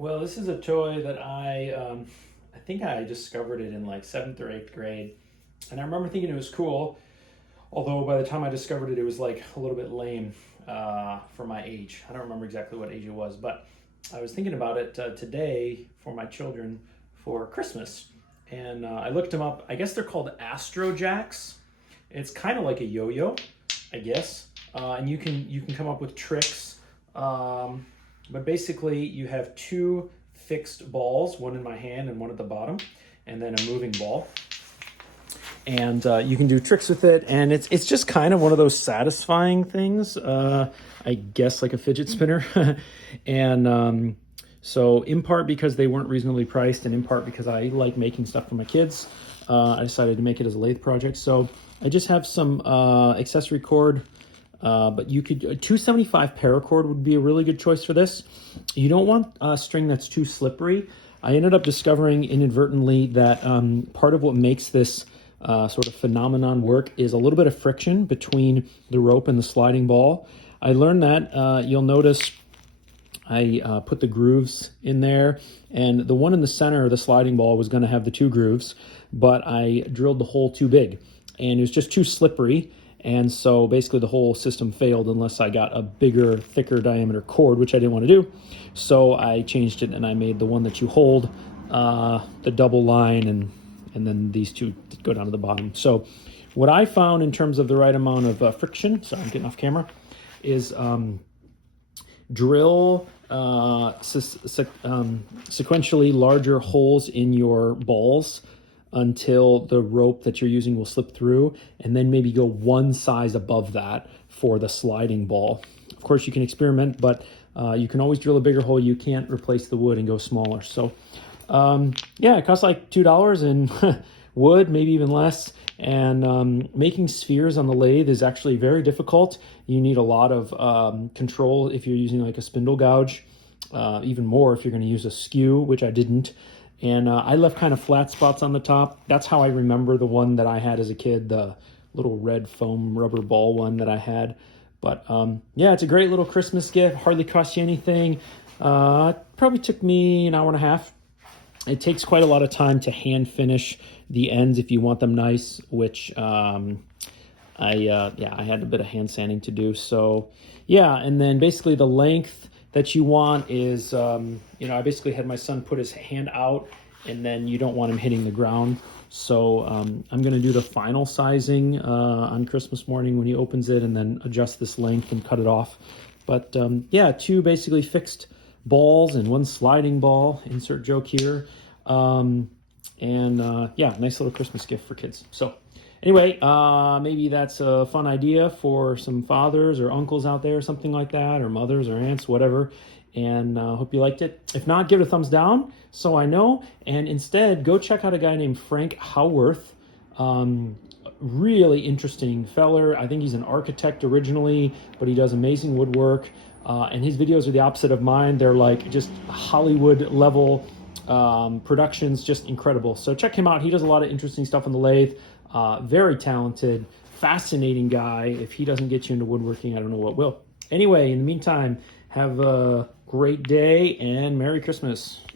Well, this is a toy that I think I discovered it in like seventh or eighth grade, and I remember thinking it was cool. Although by the time I discovered it, it was like a little bit lame for my age. I don't remember exactly what age it was, but I was thinking about it today for my children for Christmas, and I looked them up. I guess they're called Astrojax. It's kind of like a yo-yo, I guess, and you can come up with tricks. Um, but basically, you have two fixed balls, one in my hand and one at the bottom, and then a moving ball. And you can do tricks with it, and it's just kind of one of those satisfying things. I guess like a fidget spinner, and so in part because they weren't reasonably priced, and in part because I like making stuff for my kids, I decided to make it as a lathe project. So I just have some accessory cord. But you could, a 275 paracord would be a really good choice for this. You don't want a string that's too slippery. I ended up discovering inadvertently that part of what makes this sort of phenomenon work is a little bit of friction between the rope and the sliding ball. I learned that. You'll notice I put the grooves in there, and the one in the center of the sliding ball was going to have the two grooves, but I drilled the hole too big, and it was just too slippery. And so basically the whole system failed unless I got a bigger, thicker diameter cord, which I didn't want to do. So I changed it, and I made the one that you hold, the double line, and then these two go down to the bottom. So what I found in terms of the right amount of friction, sorry, I'm getting off camera, is drill sequentially larger holes in your balls until the rope that you're using will slip through, and then maybe go one size above that for the sliding ball. Of course, you can experiment, but you can always drill a bigger hole. You can't replace the wood and go smaller. So yeah, it costs like $2 in wood, maybe even less. And making spheres on the lathe is actually very difficult. You need a lot of control if you're using like a spindle gouge, even more if you're going to use a skew, which I didn't. And I left kind of flat spots on the top. That's how I remember the one that I had as a kid, the little red foam rubber ball one that I had. But yeah, it's a great little Christmas gift. Hardly cost you anything. Probably took me an hour and a half. It takes quite a lot of time to hand finish the ends if you want them nice, which I had a bit of hand sanding to do. So yeah, and then basically the length that you want is, I basically had my son put his hand out, and then you don't want him hitting the ground. So I'm going to do the final sizing on Christmas morning when he opens it, and then adjust this length and cut it off. But yeah, two basically fixed balls and one sliding ball, insert joke here. Yeah, nice little Christmas gift for kids. So anyway, maybe that's a fun idea for some fathers or uncles out there, something like that, or mothers or aunts, whatever. And hope you liked it. If not, give it a thumbs down so I know. And instead, go check out a guy named Frank Howarth. Really interesting feller. I think he's an architect originally, but he does amazing woodwork. And his videos are the opposite of mine. They're like just Hollywood level productions, just incredible. So check him out. He does a lot of interesting stuff on the lathe. Very talented, fascinating guy. If he doesn't get you into woodworking, I don't know what will. Anyway, in the meantime, have a great day and Merry Christmas.